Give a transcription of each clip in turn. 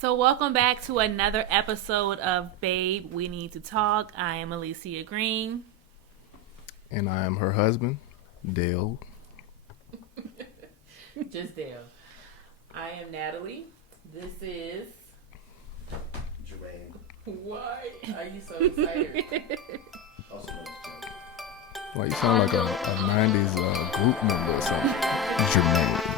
So welcome back to another episode of Babe, We Need to Talk. I am Alicia Green. And I am her husband, Dale. Just Dale. I am Natalie. This is... Jermaine. Why are you so excited? Also known as Jermaine. Why you sound like a 90s group member or something? Jermaine.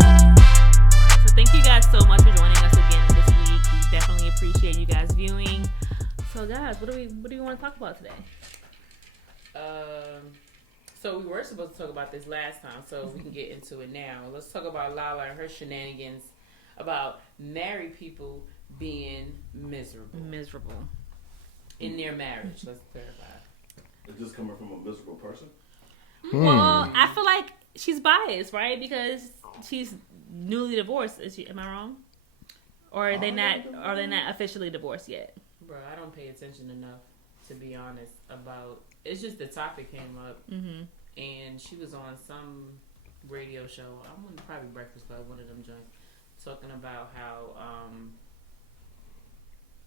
So thank you guys so much for joining us again this week. We definitely appreciate you guys viewing. So guys, what do we want to talk about today? So we were supposed to talk about this last time, so we can get into it now. Let's talk about Lala and her shenanigans about married people being miserable in their marriage. Let's clarify. Is this coming from a miserable person? Well, I feel like she's biased, right? Because she's newly divorced. Am I wrong? Or are they not officially divorced yet? Bro, I don't pay attention enough, to be honest, about... It's just the topic came up, and she was on some radio show. I'm on probably Breakfast Club, one of them joints, talking about how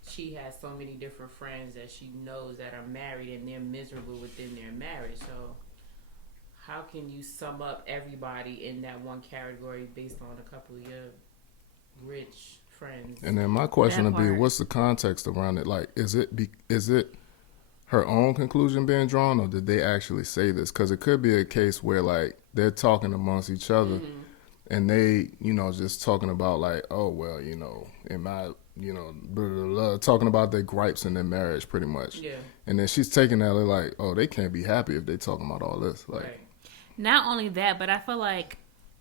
she has so many different friends that she knows that are married and they're miserable within their marriage. So how can you sum up everybody in that one category based on a couple of your rich friends? And then my question would be, part. what's the context around it? Like, is it her own conclusion being drawn, or did they actually say this? Because it could be a case where, like, they're talking amongst each other, and they, just talking about, like, oh, well, in my, blah, blah, blah, talking about their gripes in their marriage, pretty much. Yeah. And then she's taking that like, oh, they can't be happy if they talking about all this. Like, Right. Not only that, but I feel like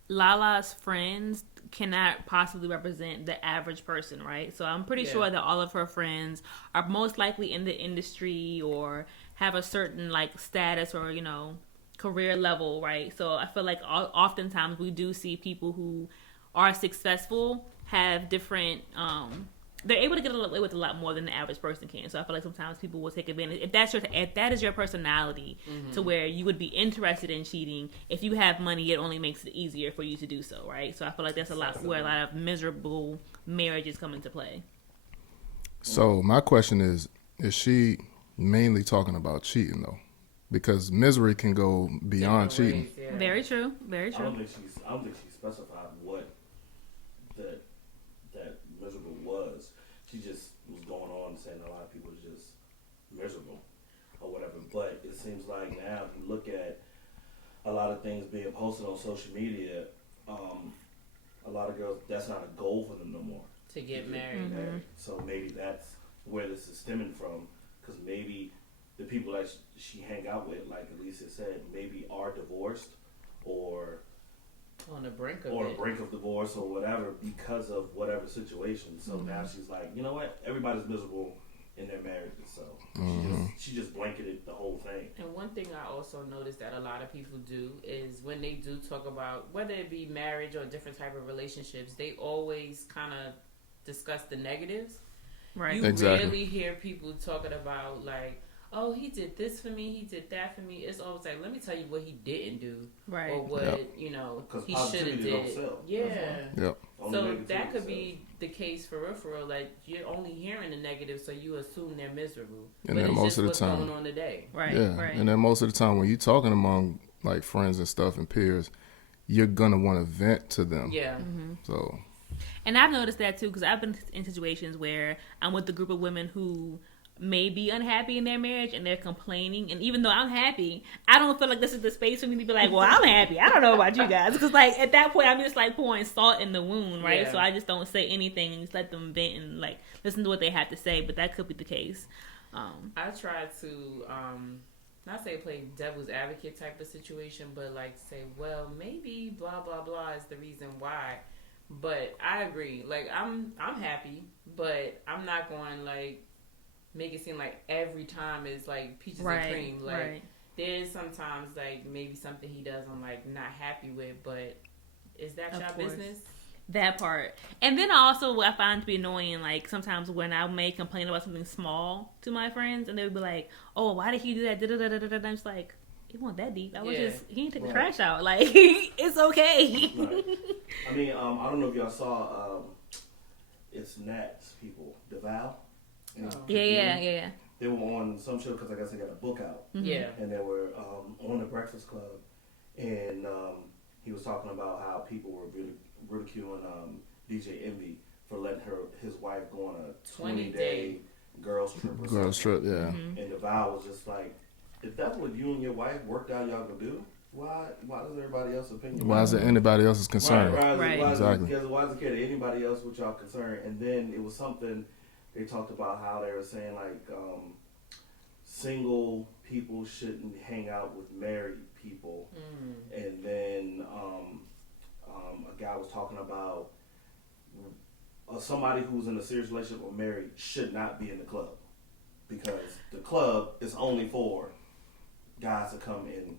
Lala's friends cannot possibly represent the average person, right? So I'm pretty sure that all of her friends are most likely in the industry or have a certain like status or career level, right? So I feel like oftentimes we do see people who are successful have different they're able to get away with a lot more than the average person can. So I feel like sometimes people will take advantage. If that is your personality, to where you would be interested in cheating, if you have money, it only makes it easier for you to do so, right? So I feel like that's where a lot of miserable marriages come into play. so my question is she mainly talking about cheating though? Because misery can go beyond Different cheating. ways, yeah. Very true. Very I true. don't think she specified what that miserable was. She just was going on saying a lot of people are just miserable or whatever. But it seems like now, if you look at a lot of things being posted on social media, a lot of girls, that's not a goal for them no more. To get married. So maybe that's where this is stemming from, because maybe the people that she hang out with, like Alicia said, maybe are divorced or On the brink of on it. the brink of divorce or whatever because of whatever situation. So now she's like, you know what? Everybody's miserable in their marriages. So she just blanketed the whole thing. And one thing I also noticed that a lot of people do is when they do talk about whether it be marriage or different type of relationships, they always kind of discuss the negatives. Right. You Exactly. rarely hear people talking about like, oh, he did this for me, he did that for me. It's always like, let me tell you what he didn't do, Right. or what Yep. he should have positivity don't did. sell. Yeah. Yep. Only So negativity that could sells. be the case for real. Like you're only hearing the negative, so you assume they're miserable. And but then it's most just of the what's time- going on today. Right. Yeah. Right. And then most of the time when you're talking among like friends and stuff and peers, you're gonna want to vent to them. Yeah. So And I've noticed that too, because I've been in situations where I'm with a group of women who may be unhappy in their marriage and they're complaining. And even though I'm happy, I don't feel like this is the space for me to be like, well, I'm happy. I don't know about you guys. Because like at that point, I'm just like pouring salt in the wound, right? Yeah. So I just don't say anything and just let them vent and like listen to what they have to say. But that could be the case. I try to not say play devil's advocate type of situation, but like say, well, maybe blah blah blah is the reason why. But I agree. Like I'm happy, but I'm not going like make it seem like every time is like peaches and cream. Like there's sometimes like maybe something he does I'm like not happy with, but is that Of your course. business? That part. And then also what I find to be annoying, like sometimes when I may complain about something small to my friends and they would be like, oh, why did he do that? Da-da-da-da-da-da. I'm just like, it wasn't that deep. I was just, he didn't take the trash out. Like, it's okay. Right. I mean, I don't know if y'all saw, it's Nat's people, DeVal. Yeah. They were on some show because I guess they got a book out. Yeah. And they were on the Breakfast Club. And he was talking about how people were really ridiculing DJ Envy for letting his wife go on a 20-day girls trip or Girls something. trip, yeah. And DeVal was just like, if that's what you and your wife worked out y'all can do, why does everybody else's opinion? Why is it anybody else's concern? Right. Exactly. Why does it care to anybody else what y'all concern? And then it was something they talked about how they were saying like single people shouldn't hang out with married people. And then a guy was talking about somebody who's in a serious relationship or married should not be in the club because the club is only for guys to come and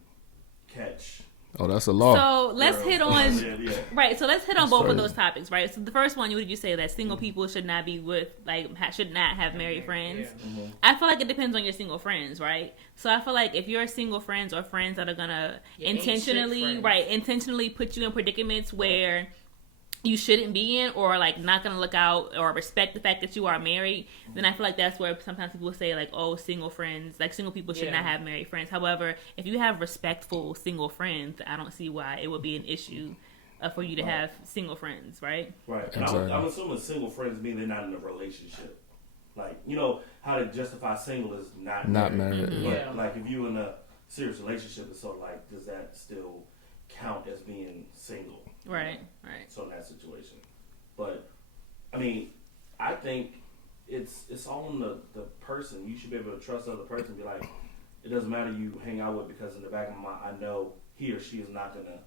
catch. Oh, that's a law. So let's girls. hit on Yeah. right. So let's hit on That's both of crazy. those topics, right? So the first one, would you say that single people should not be with should not have married friends? Yeah. I feel like it depends on your single friends, right? So I feel like if you're single friends or friends that are gonna Your ain't shit intentionally put you in predicaments where you shouldn't be in, or like not gonna look out or respect the fact that you are married, then I feel like that's where sometimes people say like, oh, single friends, like single people should not have married friends. However, if you have respectful single friends, I don't see why it would be an issue for you to have single friends, right? Right. And Exactly. I'm assuming single friends mean they're not in a relationship. Like, you know, how to justify single is not married. Mm-hmm. Yeah. Yeah. Like, if you in a serious relationship, it's sort of like, does that still count as being single? Right. So in that situation. But, I mean, I think it's all on the person. You should be able to trust the other person and be like, it doesn't matter who you hang out with because in the back of my mind, I know he or she is not going to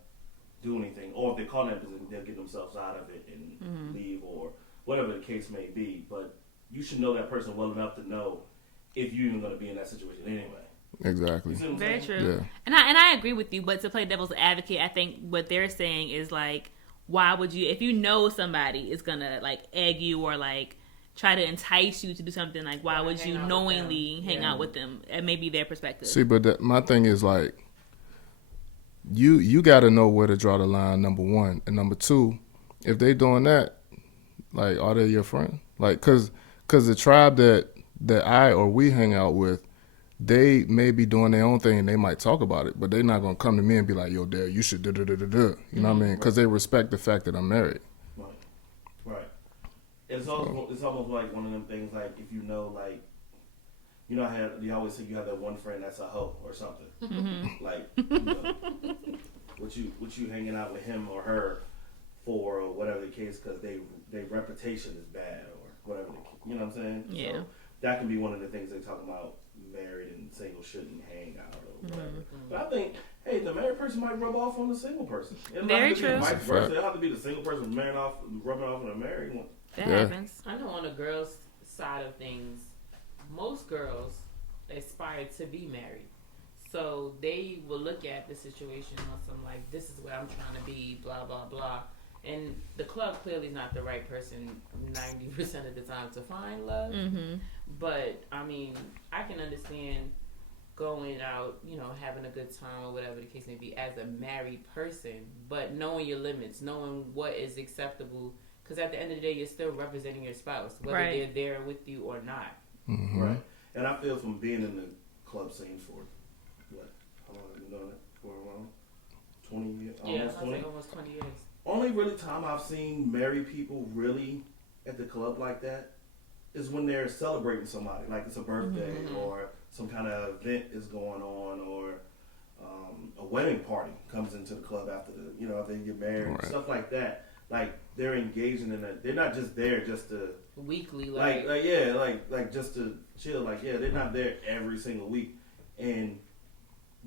do anything. Or if they call that position, they'll get themselves out of it and leave or whatever the case may be. But you should know that person well enough to know if you're even going to be in that situation anyway. Exactly. You see what I'm Very saying? true. Yeah. And I agree with you, but to play devil's advocate, I think what they're saying is like, why would you, if you know somebody is gonna like egg you or like try to entice you to do something, like why would hang you out with knowingly them. hang Yeah. out with them? And maybe their perspective. See, but my thing is like, you got to know where to draw the line. Number one, and number two, if they doing that, like, are they your friend? Like, cause the tribe that I or we hang out with, they may be doing their own thing and they might talk about it, but they're not gonna come to me and be like, yo, Dad, you should da-da-da-da-da. You know what I mean? Because they respect the fact that I'm married. Right. It's almost like one of them things, like, if you know, like, you know how you always say you have that one friend that's a hoe or something. Like, you know, what you hanging out with him or her for or whatever the case because their reputation is bad or whatever. You know what I'm saying? Yeah. So that can be one of the things they talk about. Married and single shouldn't hang out or whatever. But I think, hey, the married person might rub off on the single person. It don't Very have to be true. vice versa. It don't have to be the single person rubbing off on the married one. That Yeah. happens. I know on the girls' side of things, most girls aspire to be married. So they will look at the situation on some like, this is what I'm trying to be, blah, blah, blah. And the club clearly is not the right person 90% of the time to find love. But, I mean, I can understand going out, you know, having a good time or whatever the case may be as a married person. But knowing your limits, knowing what is acceptable. Because at the end of the day, you're still representing your spouse, whether Right. they're there with you or not. Mm-hmm. Right. And I feel from being in the club scene for, what, how long have you been doing it? For around 20 years? Yeah, Almost I 20? think almost 20 years. Only really time I've seen married people really at the club like that is when they're celebrating somebody, like it's a birthday or some kind of event is going on or a wedding party comes into the club after if they get married, Right. stuff like that. Like they're engaging in it. They're not just there just to Weekly, like just to chill. Like they're not there every single week. And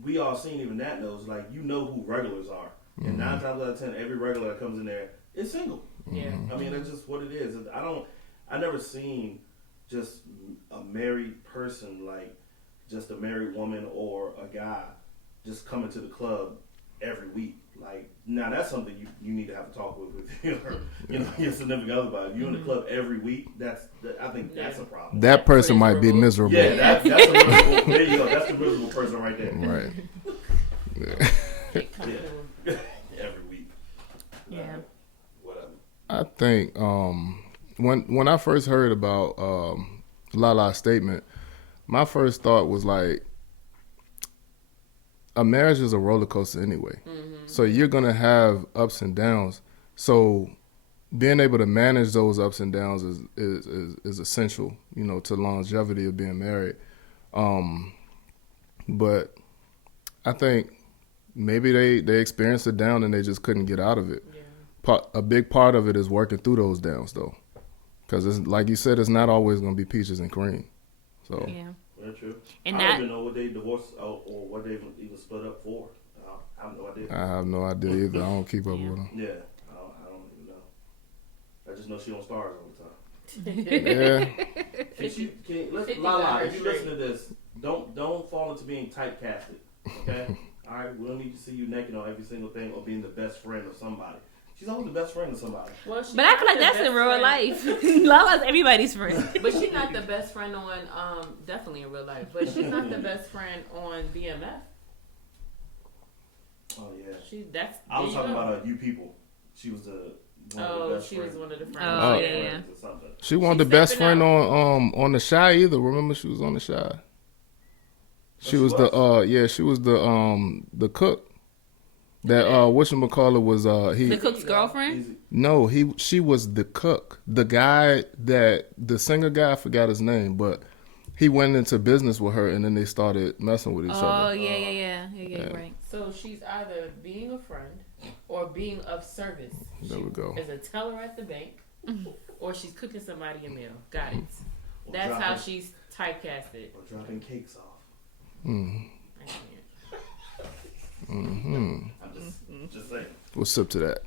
we all seen even that knows who regulars are. And 9 times out of 10, every regular that comes in there is single. yeah. I mean, that's just what it is. I never seen just a married person, like just a married woman or a guy, just coming to the club every week. Like now, that's something you need to have a talk with your significant other about. If you're in the club every week, I think that's a problem. That person might be miserable. Yeah, that's a miserable. There you go. That's the miserable person right there. Right. Yeah. Every week. Yeah. Whatever. I think when I first heard about Lala's statement, my first thought was like, a marriage is a roller coaster anyway. So you're gonna have ups and downs. So being able to manage those ups and downs is essential, to longevity of being married. But I think maybe they experienced a down and they just couldn't get out of it. Yeah. A big part of it is working through those downs, though, because it's like you said, it's not always gonna be peaches and cream. So yeah. Very true. And I don't even know what they divorced or what they even split up for. I have no idea. I have no idea either. I don't keep up with them. Yeah, I don't even know. I just know she on Stars all the time. Yeah. Lala, if you listen to this, don't fall into being typecasted. Okay. All right. We don't need to see you naked on every single thing or being the best friend of somebody. She's always the best friend of somebody. Well, But I feel like that's in real life. Lala's everybody's friend. But she's not the best friend on, definitely in real life. But she's not the best friend on BMF. Oh yeah. I was talking about You People. She was one of the best she friends. was one of the friends. Oh, Yeah. yeah. Or something. She wasn't the best friend on The Shy either. Remember, she was on The Shy. She was the cook. That whatchamacallit was The cook's girlfriend? No, she was the cook. The guy the singer guy, I forgot his name, but he went into business with her and then they started messing with each other. Oh yeah, right. So she's either being a friend or being of service. There we go. As a teller at the bank, or she's cooking somebody a meal. Got it. That's how she's typecasted. Or dropping cakes off. Mm. I can't. I'm just saying. We'll sip to that.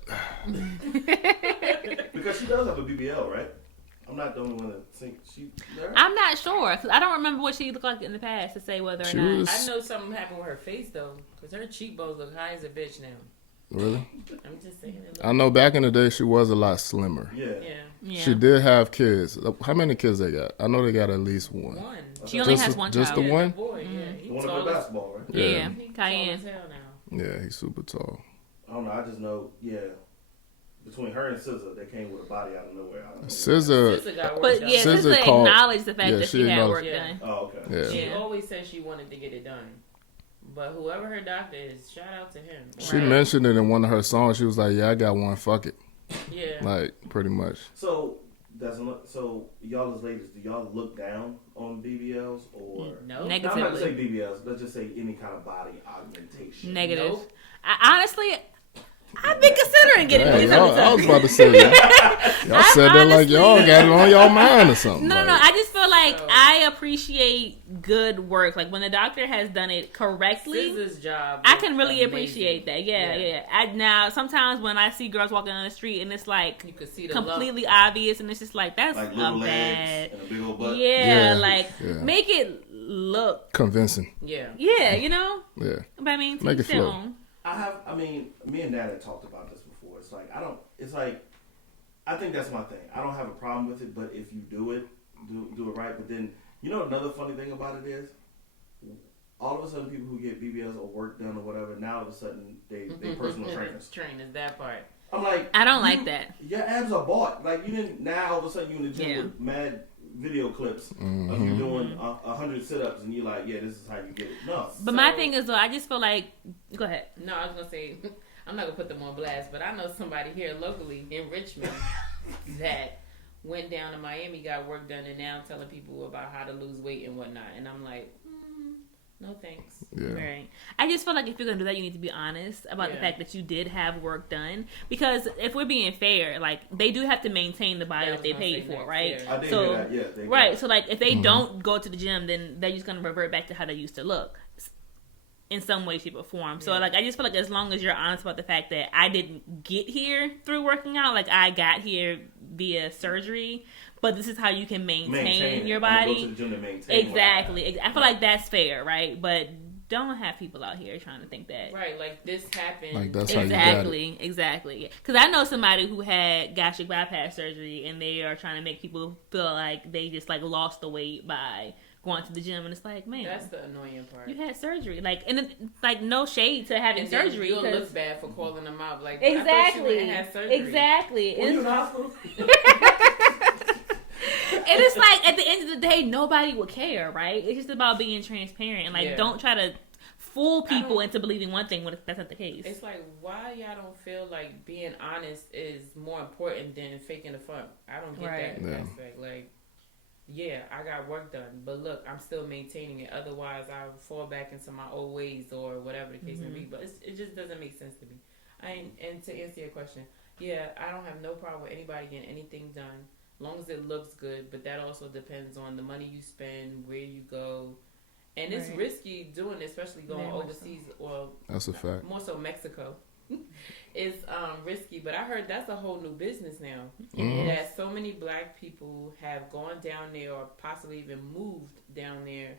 Because she does have a BBL, right? I'm not the only one that thinks she. I'm not sure, because I don't remember what she looked like in the past to say whether or not. I know something happened with her face though, because her cheekbones look high as a bitch now. Really? I'm just saying. I know back in the day she was a lot slimmer. Yeah. She did have kids. How many kids they got? I know they got at least one. She only has one child. Just the one? Boy, the one of the basketball, right? Yeah. He's Cayenne. tall as hell now. Yeah, he's super tall. I don't know. I just know, between her and SZA, they came with a body out of nowhere. SZA got work but done. SZA acknowledged the fact that she had work done. done. Oh, okay. Yeah. She always said she wanted to get it done. But whoever her doctor is, shout out to him. She mentioned it in one of her songs. She was like, "Yeah, I got one. Fuck it." Yeah. Like pretty much. So y'all as ladies, do y'all look down on BBLs or no? Negatively. I'm not to say BBLs. Let's just say any kind of body augmentation. Negative. Nope. Honestly, I've been considering getting Hey, this. I was about to say that. Y'all said that like y'all got it on y'all mind or something. No. I just feel like I appreciate good work. Like when the doctor has done it correctly, SZA's job. I can really appreciate that. Yeah. Now sometimes when I see girls walking on the street and it's like you can see the completely obvious, and it's just like that's like a little bad. legs and a big old butt. Make it look convincing. Yeah. Yeah, Yeah. But I mean, make it flow. Me and Dad had talked about this before. It's like, I think that's my thing. I don't have a problem with it, but if you do it right. But then, another funny thing about it is, all of a sudden people who get BBLs or work done or whatever, now all of a sudden they personal trainers. Trainers, that part. I'm like, I don't like that. Your abs are bought. Like now all of a sudden you in the gym with mad video clips of you doing 100 sit-ups and you're like, yeah, this is how you get it. No. But my thing is though, I just feel like, go ahead. No, I was gonna say, I'm not gonna put them on blast, but I know somebody here locally in Richmond that went down to Miami, got work done, and now telling people about how to lose weight and whatnot. And I'm like, no thanks. Yeah. Right. I just feel like if you're gonna do that, you need to be honest about the fact that you did have work done. Because if we're being fair, like they do have to maintain the body that they paid for, right? I did hear that. Yeah. Right. So like if they don't go to the gym, then they're just gonna revert back to how they used to look. In some way, shape, or form. So, like, I just feel like as long as you're honest about the fact that I didn't get here through working out, like, I got here via surgery, but this is how you can maintain your body. Go to the gym to maintain exactly. I feel like that's fair, right? But don't have people out here trying to think that. Right, like this happened. Like that's how you got it. Exactly. Because I know somebody who had gastric bypass surgery, and they are trying to make people feel like they just like lost the weight by going to the gym, and it's like, man, That's the annoying part. you had surgery. Like, and like no shade to having And then surgery. you'll 'cause- look bad for calling them out. Like, Exactly. I thought you went and had surgery. Exactly. Were you in the hospital? And it's like at the end of the day, nobody would care, right? It's just about being transparent and like Yeah. don't try to fool people don't- into believing one thing when that's not the case. It's like, why y'all don't feel like being honest is more important than faking the funk? I don't get Right. that Yeah. aspect. Like, yeah, I got work done, but look, I'm still maintaining it. Otherwise, I would fall back into my old ways or whatever the case may be. But it just doesn't make sense to me. And to answer your question, yeah, I don't have no problem with anybody getting anything done, as long as it looks good. But that also depends on the money you spend, where you go. And it's Right. risky doing it, especially going Very much overseas or That's a fact. more so Mexico. It's risky, but I heard that's a whole new business now. Mhm. That so many black people have gone down there or possibly even moved down there.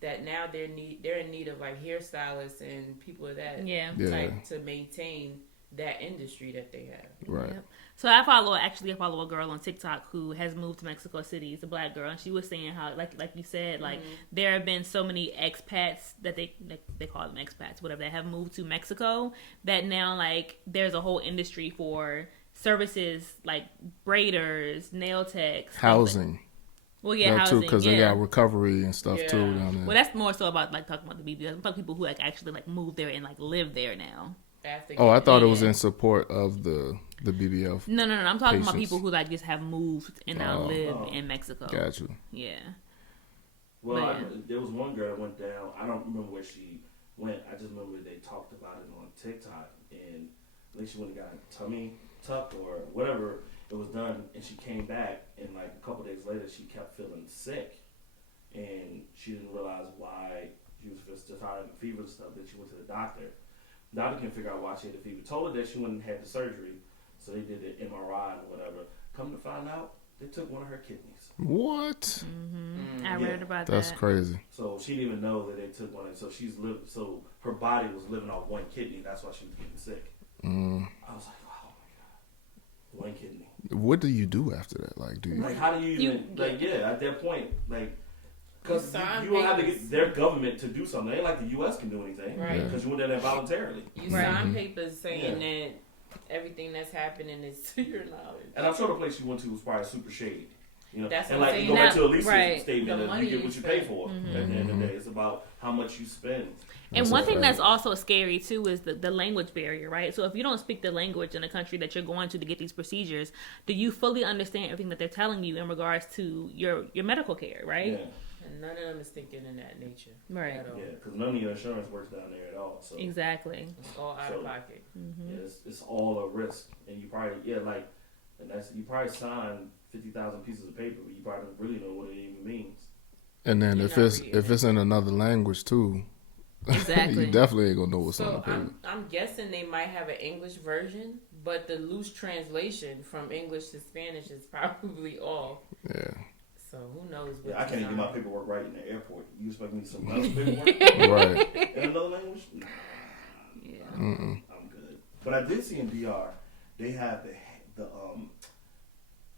That now they're in need of like hairstylists and people of that Yeah. Yeah. type to maintain that industry that they have. Right. Yep. So I follow a girl on TikTok who has moved to Mexico City. It's a black girl, and she was saying how, like you said, like there have been so many expats that they call them expats, whatever, that have moved to Mexico that now like there's a whole industry for services like braiders, nail techs, Housing. Well, yeah, That housing, too, because yeah. they got recovery and stuff Yeah. too down there. Well, that's more so about like talking about the BBS. I'm talking people who like actually like move there and like live there now. After Oh, I thought it was Yeah. in support of the BBF. No. I'm talking about Patients. people who like just have moved and now Oh. live in Mexico. Got you. Yeah. Well, But, there was one girl that went down. I don't remember where she went. I just remember they talked about it on TikTok, and I think she went and got a tummy tuck or whatever it was done, and she came back, and like a couple days later, she kept feeling sick, and she didn't realize why she was just having fever and stuff. Then she went to the doctor. The doctor couldn't figure out why she had the fever. Told her that she went and had the surgery, so they did the MRI and whatever. Come to find out, they took one of her kidneys. What? Mm-hmm. I Yeah. read about That's that. crazy. So she didn't even know that they took one. And so so her body was living off one kidney. That's why she was getting sick. Mm. I was like, oh my god, one kidney. What do you do after that? Like, do you? Like, how do you even at that point, like, because You sign you will have to papers. get their government to do something. It ain't like the U.S. can do anything, Right. Because you went down there voluntarily. You Right. sign papers saying that everything that's happening is to your knowledge. And I'm sure the place you went to was probably super shady. You know, That's and what I'm like saying. go back Now- to Elisa's right. statement The of money you get you what you pay spend. for. At the end of the day, it's about how much you spend. And That's one a thing fact. that's also scary too is the language barrier, right? So if you don't speak the language in the country that you're going to get these procedures, do you fully understand everything that they're telling you in regards to your medical care, right? Yeah, And none of them is thinking in that nature. Right. At all. yeah, because none of your insurance works down there at all. So Exactly. It's all out So- of pocket. Mm-hmm. yeah, it's all a risk, and you probably and that's you probably sign 50,000 pieces of paper, but you probably don't really know what it even means. And then You're if not it's reading if it's in another language too, Exactly. you definitely ain't gonna know what's on the So paper. I'm guessing they might have an English version, but the loose translation from English to Spanish is probably off. Yeah. So who knows what Yeah, I to can't even get my sign. paperwork right in the airport. You expect me to some other paperwork Right. in another language? Nah, Yeah. Mm-mm. I'm good. But I did see in DR they have the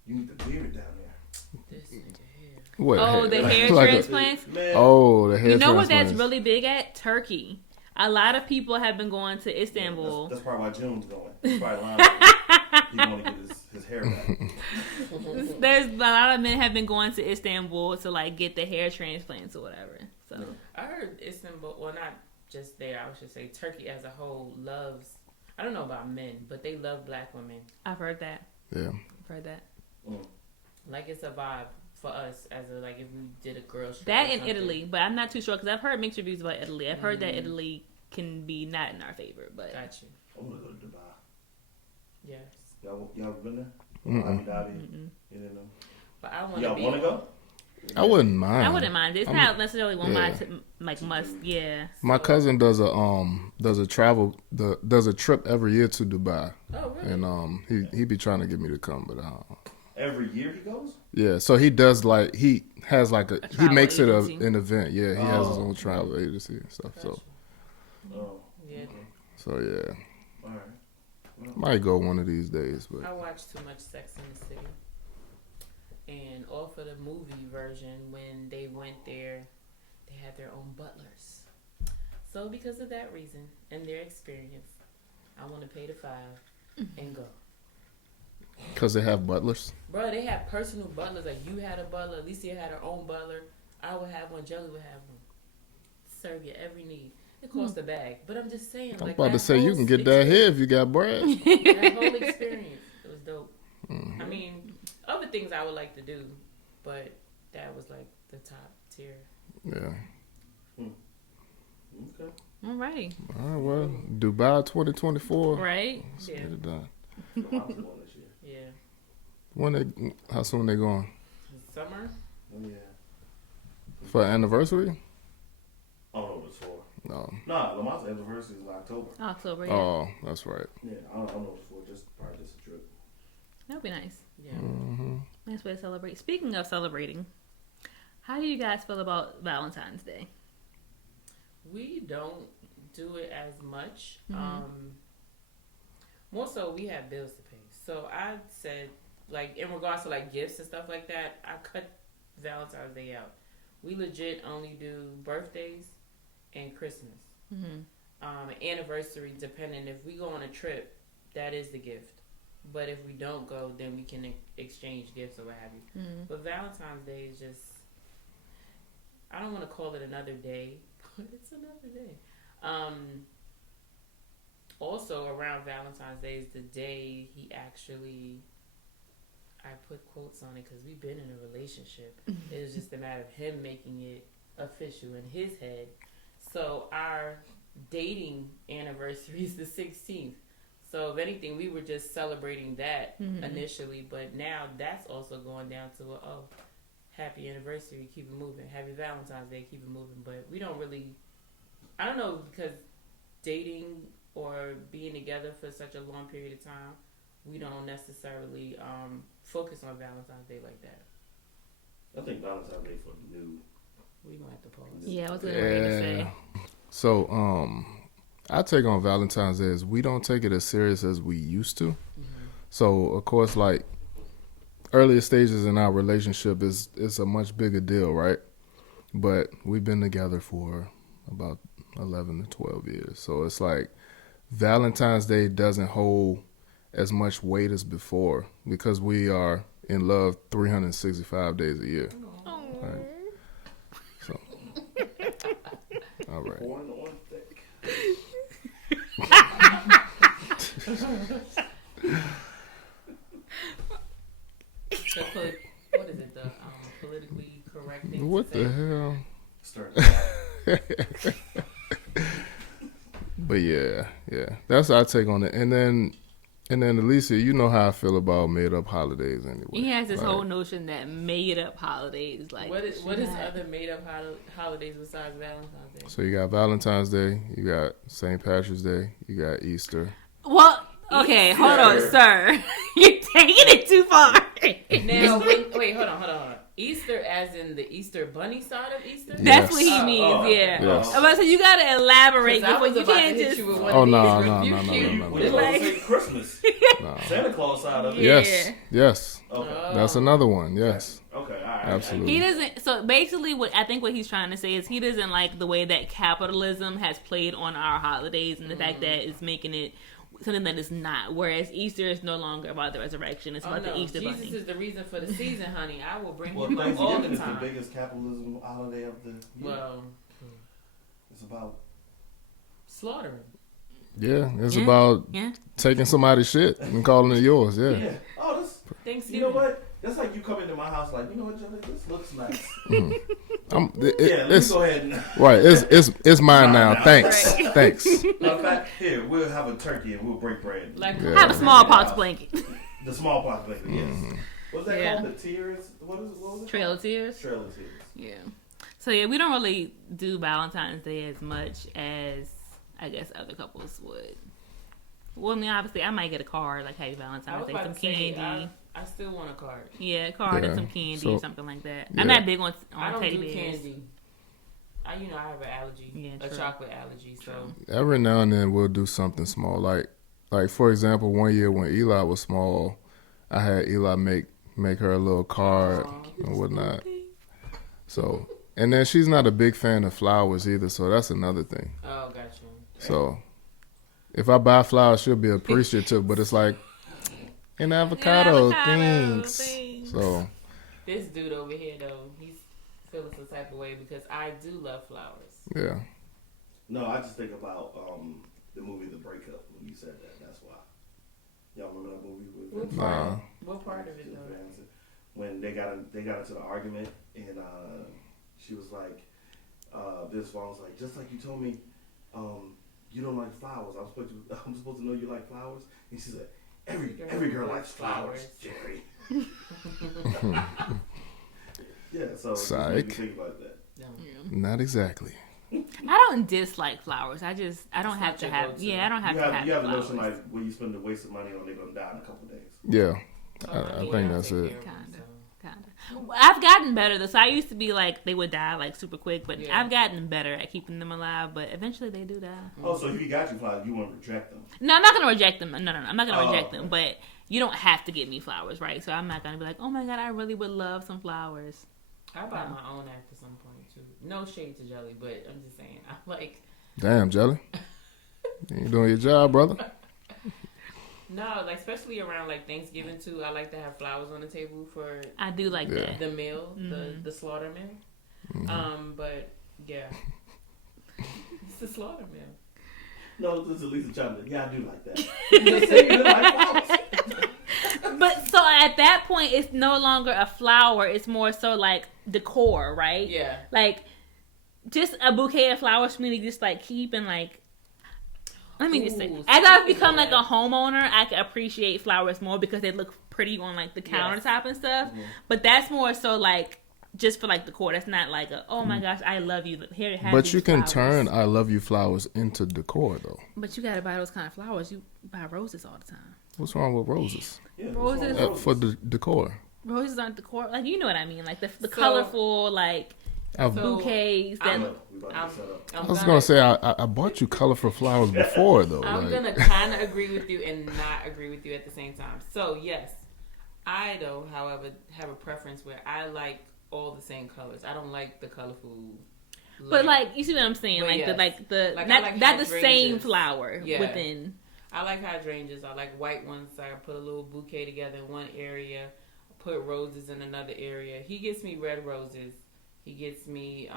you need the beard down there. This nigga here. What? Oh, the hair like a- transplants. Man, Oh, the hair You know what that's transplants. really big at? Turkey. A lot of people have been going to yeah, Istanbul. that's probably why June's going. He's probably lying. He want to get his hair back. There's a lot of men have been going to Istanbul to like get the hair transplants or whatever. So I heard Istanbul, well, not just there. I should say Turkey as a whole loves. I don't know about men, but they love black women. I've heard that. Yeah. I've heard that. Like it's a vibe for us as a if we did a girl trip. That or in something. Italy, but I'm not too sure because I've heard mixed reviews about Italy. I've heard that Italy can be not in our favor, but Got you. I want to go to Dubai. Yes, Y'all ever been there? Mm-mm. Abu Dhabi. You didn't know? but I want Y'all to be. want to go? I wouldn't mind. I wouldn't mind. It's I'm- not necessarily one yeah. of my must. Yeah. My So- cousin does a trip every year to Dubai, Oh really? and he be trying to get me to come, but Hey, Every year he goes? Yeah, so he does like he has like he travel makes it agency. an event. Yeah, he has his Oh, own okay. travel agency and stuff. So Oh. Yeah. Okay. yeah, Alright. Well, might go one of these days. But I watch too much Sex in the City. And off of the movie version, when they went there, they had their own butlers. So because of that reason and their experience, I want to pay the $5 and go. because they have butlers. Bro, they had personal butlers. Like you had a butler, Alicia had her own butler. I would have one, Jelly would have one. Serve your every need. It cost a bag. But I'm just saying, I'm like about to that say you whole can get that here if you got bread. That whole experience, it was dope. Mm-hmm. I mean, other things I would like to do, but that was like the top tier. Yeah. okay. Alrighty. All right. Well, Dubai 2024. Right? Let's Yeah. get it done. So I was going this year. Yeah. When they? How soon they going? Summer? Oh, yeah. For anniversary? I don't know what it's for. No. Nah, Lamont's anniversary is in October. October, yeah. Oh, that's right. Yeah, I don't know what it's for. Just probably just a trip. That'd be nice. Yeah. Mm-hmm. Nice way to celebrate. Speaking of celebrating, how do you guys feel about Valentine's Day? We don't do it as much. Mhm. More so, we have bills to pay. So I said, like, in regards to like gifts and stuff like that, I cut Valentine's Day out. We legit only do birthdays and Christmas. Mm-hmm. Anniversary, depending. If we go on a trip, that is the gift. But if we don't go, then we can exchange gifts or what have you. Mm-hmm. But Valentine's Day is just, I don't want to call it another day, but it's another day. Also, around Valentine's Day is the day he actually, I put quotes on it because we've been in a relationship. It was just a matter of him making it official in his head. So our dating anniversary is the 16th. So if anything, we were just celebrating that Mhm. initially, but now that's also going down to happy anniversary, keep it moving. Happy Valentine's Day, keep it moving. But we don't really, I don't know, because dating or being together for such a long period of time, we don't necessarily focus on Valentine's Day like that. I think Valentine's Day for new. We gonna have to pause. Yeah, I was going to say. Yeah. So, I take on Valentine's Day is we don't take it as serious as we used to. So, of course, like earlier stages in our relationship is a much bigger deal, right? But we've been together for about 11 to 12 years. So it's like Valentine's Day doesn't hold as much weight as before because we are in love 365 days a year. Right. So, all right. Born on thick. What is it? The politically correct thing What to the say? hell? Start. But yeah, that's our take on it. And then Alicia, you know how I feel about made up holidays anyway. He has this Like, whole notion that made up holidays, like What is not- other made up holidays besides Valentine's Day? So you got Valentine's Day, you got St. Patrick's Day, you got Easter. Well, okay, hold on, sir. You're taking it too far. Now, wait, hold on. Easter, as in the Easter bunny side of Easter? Yeah. That's what he Oh, means, oh, yeah. Yes. I'm about to say, you gotta elaborate 'Cause I before was you about can't to hit just. you with one Oh, of no, these no, rebuke no, no, you. no, no, What you Like- gonna say? Christmas. No. Santa Claus side of it. Yeah. Yes. Okay. That's another one. Yes. Okay. All right. Absolutely. He doesn't. So basically, what he's trying to say is he doesn't like the way that capitalism has played on our holidays and the fact that it's making it something that is not. Whereas Easter is no longer about the resurrection; it's Oh, about no. the Easter Jesus bunny. is the reason for the season, honey. I will bring Well, him up all Thanksgiving the is the time. biggest capitalism holiday of the year. Well, It's about slaughtering. Yeah. It's Yeah. about Yeah. taking somebody's shit and calling it yours. Yeah. yeah. Oh, this. Thanksgiving. You know what? That's like you come into my house like, you know what, Jelly? This looks nice. Yeah. Yeah, let me It's go ahead and. right. It's mine now. Right. Thanks. Right. Thanks. Matter of fact, here we'll have a turkey and we'll break bread. Like, Yeah. Have a smallpox blanket. The smallpox blanket, yes. Mm-hmm. What's that Yeah. called? The tears? What was it? Trail of Tears. Trail of Tears. Yeah. So yeah, we don't really do Valentine's Day as much as I guess other couples would. Well, I mean, obviously, I might get a card like Happy I Valentine's was Day, about some to say, candy. I I still want a card. Yeah, a card Yeah, and some candy so- or something like that. yeah. I'm not big on I don't teddy do bears. candy. I have an allergy, Yeah, a true. chocolate allergy. So Every now and then we'll do something small. Like for example, one year when Eli was small, I had Eli make her a little card and whatnot. So, and then she's not a big fan of flowers either, so that's another thing. oh, gotcha. So, if I buy flowers, she'll be appreciative, but it's like an avocado, thanks. So, This dude over here though, he's feeling some type of way because I do love flowers. yeah. No, I just think about the movie The Breakup when you said that. That's why. Y'all remember that movie with What Vince part? Nah. Vaughn? What part of it Jennifer though? Aniston? When they got into the argument and she was like, Vince Vaughn was like, just like you told me, you don't like flowers. I'm supposed to know you like flowers. And she said, every girl likes flowers, Jerry. Yeah, so just make Psych. me think about that. No. Not exactly. I don't dislike flowers. I don't It's have not to your have. go-to. Yeah, I don't have You to have have to know flowers. somebody when you spend a waste of money on, they're gonna die in a couple of days. Yeah. Oh, I think that's it. Kinda. I've gotten better though. So I used to be like they would die like super quick, but Yeah. I've gotten better at keeping them alive. But eventually they do die. Oh, so if he got you flowers, you want to reject them? No, I'm not gonna reject them. No, I'm not gonna Oh, reject them. okay. But you don't have to get me flowers, right? So I'm not gonna be like, oh my god, I really would love some flowers. I buy my own after some point too. No shade to Jelly, but I'm just saying I like. Damn, Jelly. You ain't doing your job, brother. No, like especially around like Thanksgiving too. I like to have flowers on the table for I do like Yeah. that. the meal, Mhm. the slaughter meal. But yeah, it's the slaughter meal. No, this is Lisa Chapman. Yeah, I do like that. You just say you like flowers. But so at that point, it's no longer a flower. It's more so like decor, right? Yeah. Like just a bouquet of flowers for me to just like keep and like. Let me just say, Ooh, as I've speaking become of like a that. homeowner, I can appreciate flowers more because they look pretty on like the Yes. countertop and stuff. Mm-hmm. But that's more so like just for like decor. That's not like a oh my gosh, I love you. Here, have But these you can flowers. turn I love you flowers into decor though. But you gotta buy those kind of flowers. You buy roses all the time. What's wrong with roses? Yeah, Roses. For the decor. Roses aren't decor. Like you know what I mean. Like the So- colorful like I've, So, bouquets that. I'm- We about to set up. I'm I was gonna say I bought you colorful flowers before though. I'm like, gonna kind of agree with you and not agree with you at the same time. So yes, I though, however, have a preference where I like all the same colors. I don't like the colorful. But like you see what I'm saying, But like yes. the Like, I not, like not the same hydrangeas. flower Yeah. within. I like hydrangeas. I like white ones. So I put a little bouquet together in one area. Put roses in another area. He gets me red roses. He gets me.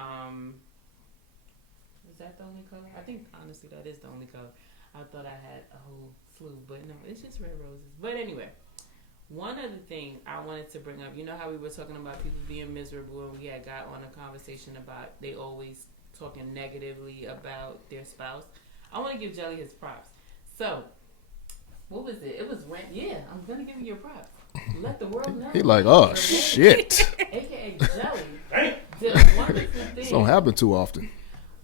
Is that the only color? I think honestly that is the only color. I thought I had a whole slew, but no, it's just red roses. But anyway, one other thing I wanted to bring up. You know how we were talking about people being miserable, and we had got on a conversation about they always talking negatively about their spouse. I want to give Jelly his props. So, what was it? It was rent. Yeah, I'm gonna give you your props. Let the world know. he like, oh shit. AKA Jelly Damn. did a wonderful This thing don't happen too often.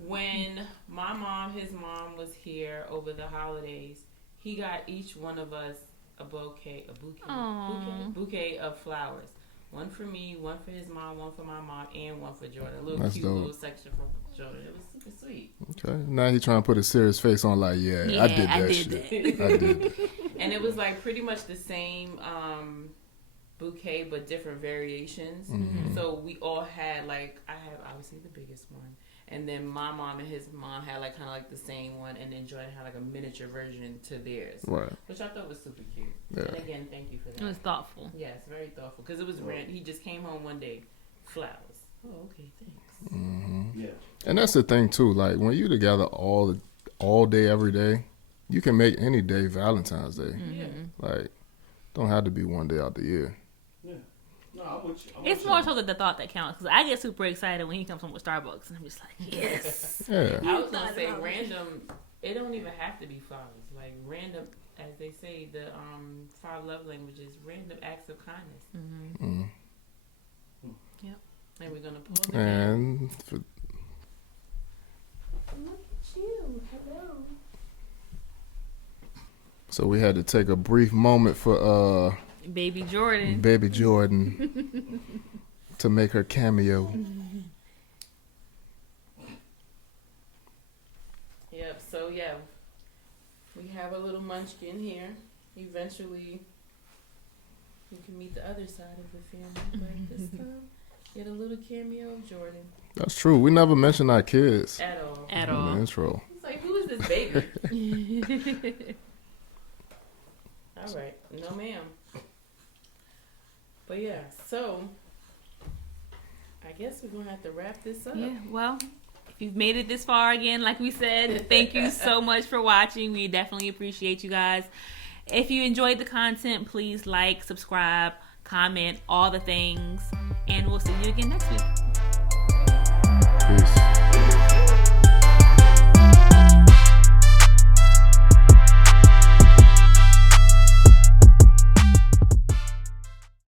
when my mom, his mom was here over the holidays. He got each one of us a bouquet of flowers. One for me, one for his mom, one for my mom, and one for Jordan. A little That's cute dope. little section from Jordan. It was super sweet. Okay. Now he trying to put a serious face on like, yeah, I did that shit. I did that. And it was like pretty much the same bouquet but different variations. Mm-hmm. So we all had like I have obviously the biggest one, and then my mom and his mom had like kind of like the same one, and then Jordan had like a miniature version to theirs, Right. which I thought was super cute. Yeah. And again, thank you for It was that. thoughtful. Yes, very thoughtful because it was rent. He just came home one day, flowers. Oh, okay, thanks. Mm-hmm. Yeah. And that's the thing too. Like when you together all day, every day, you can make any day Valentine's Day. Yeah, Like, don't have to be one day out the year. Yeah. No, I'm with you. It's more so the thought that counts because I get super excited when he comes home with Starbucks and I'm just like, yes. Yeah. I was gonna say random. It don't even have to be flowers. Like random, as they say, the 5 love languages, random acts of kindness. Mm. And we're gonna pause again. And for, Look at you. Hello. so we had to take a brief moment for Baby Jordan. Baby Jordan, to make her cameo. Yep. So yeah, we have a little munchkin here. Eventually, you can meet the other side of the family, but this time, get a little cameo of Jordan. That's true. We never mentioned our kids At all. At in all. the intro. It's like, who is this baby? All right. No, ma'am. But yeah, so I guess we're going to have to wrap this up. Yeah, well, if you've made it this far again, like we said, thank you so much for watching. We definitely appreciate you guys. If you enjoyed the content, please like, subscribe, comment, all the things. And we'll see you again next week.